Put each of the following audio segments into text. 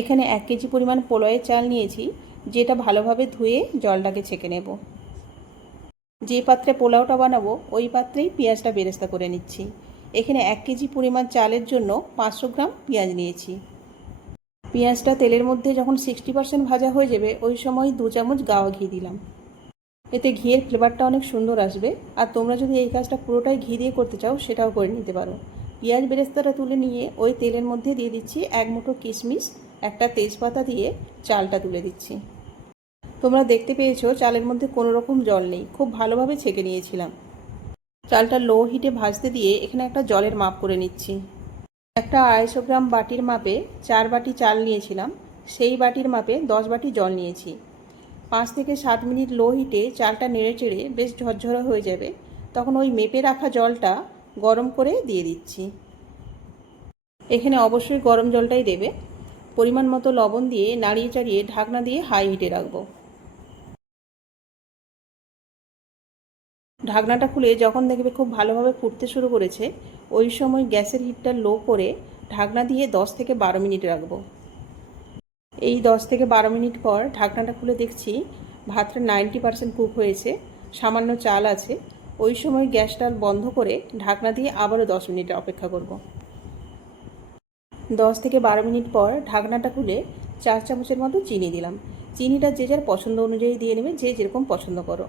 এখানে এক কেজি পরিমাণ পোলয়ের চাল নিয়েছি, যেটা ভালোভাবে ধুয়ে জলটাকে ছেঁকে নেব। যে পাত্রে পোলাওটা বানাবো, ওই পাত্রেই পেঁয়াজটা বেরেস্তা করে নিচ্ছি। এখানে এক কেজি পরিমাণ চালের জন্য পাঁচশো গ্রাম পেঁয়াজ নিয়েছি। পেঁয়াজটা তেলের মধ্যে যখন সিক্সটি পার্সেন্ট ভাজা হয়ে যাবে, ওই সময় দু চামচ গাওয়া ঘি দিলাম। এতে ঘিয়ের ফ্লেভারটা অনেক সুন্দর আসবে, আর তোমরা যদি এই কাজটা পুরোটাই ঘি দিয়ে করতে চাও, সেটাও করে নিতে পারো। পেঁয়াজ বেরেস্তাটা তুলে নিয়ে ওই তেলের মধ্যে দিয়ে দিচ্ছি এক মুঠো কিশমিশ একটা তেজপাতা দিয়ে চালটা তুলে দিচ্ছি। তোমরা দেখতে পেয়েছ চালের মধ্যে কোনো রকম জল নেই। খুব ভালোভাবে ছেঁকে নিয়েছিলাম। চালটা লো হিটে ভাজতে দিয়ে এখানে একটা জলের মাপ করে নিচ্ছি। একটা আড়াইশো গ্রাম বাটির মাপে চার বাটি চাল নিয়েছিলাম। সেই বাটির মাপে দশ বাটি জল নিয়েছি। পাঁচ থেকে সাত মিনিট লো হিটে চালটা নেড়ে চেড়ে বেশ ঝরঝরে হয়ে যাবে। তখন ওই মেপে রাখা জলটা গরম করে দিয়ে দিচ্ছি। এখানে অবশ্যই গরম জলটাই দেবে। পরিমাণ মতো লবণ দিয়ে নাড়িয়ে চাড়িয়ে ঢাকনা দিয়ে হাই হিটে রাখব। ঢাকনাটা খুলে যখন দেখবে খুব ভালোভাবে ফুটতে শুরু করেছে, ওই সময় গ্যাসের হিটটা লো করে ঢাকনা দিয়ে দশ থেকে বারো মিনিট রাখব। এই দশ থেকে বারো মিনিট পর ঢাকনাটা খুলে দেখছি ভাতটা নাইনটি পার্সেন্ট কুক হয়েছে, সামান্য চাল আছে, ওই সময় গ্যাসটা বন্ধ করে ঢাকনা দিয়ে আবারও দশ মিনিট অপেক্ষা করব। দশ থেকে বারো মিনিট পর ঢাকনাটা খুলে চার চামচের মতো চিনি দিলাম। চিনিটা যে যার পছন্দ অনুযায়ী দিয়ে নেবে, যে যেরকম পছন্দ করো।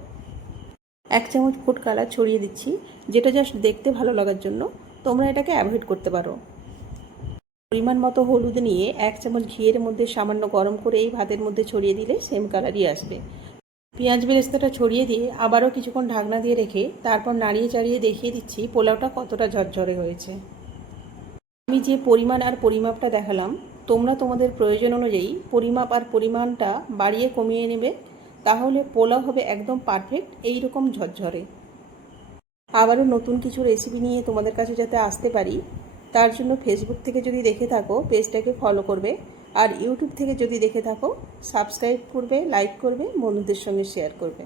এক চামচ ফুড কালার ছড়িয়ে দিচ্ছি, যেটা জাস্ট দেখতে ভালো লাগার জন্য। তোমরা এটাকে অ্যাভয়েড করতে পারো। পরিমাণ মতো হলুদ নিয়ে এক চামচ ঘিয়ের মধ্যে সামান্য গরম করে এই ভাতের মধ্যে ছড়িয়ে দিলে সেম কালারই আসবে। পেঁয়াজ বেরেস্তাটা ছড়িয়ে দিয়ে আবারও কিছুক্ষণ ঢাকনা দিয়ে রেখে তারপর নাড়িয়ে চাড়িয়ে দেখিয়ে দিচ্ছি পোলাওটা কতটা ঝরঝরে হয়েছে। আমি যে পরিমাণ আর পরিমাপটা দেখালাম, তোমরা তোমাদের প্রয়োজন অনুযায়ী পরিমাপ আর পরিমাণটা বাড়িয়ে কমিয়ে নেবে, তাহলে পোলাও হবে একদম পারফেক্ট এই রকম ঝরঝরে। আবারও নতুন কিছু রেসিপি নিয়ে তোমাদের কাছে যাতে আসতে পারি, তার জন্য ফেসবুক থেকে যদি দেখে থাকো, পেজটাকে ফলো করবে, আর ইউটিউব থেকে যদি দেখে থাকো সাবস্ক্রাইব করবে লাইক করবে, বন্ধুদের সঙ্গে শেয়ার করবে।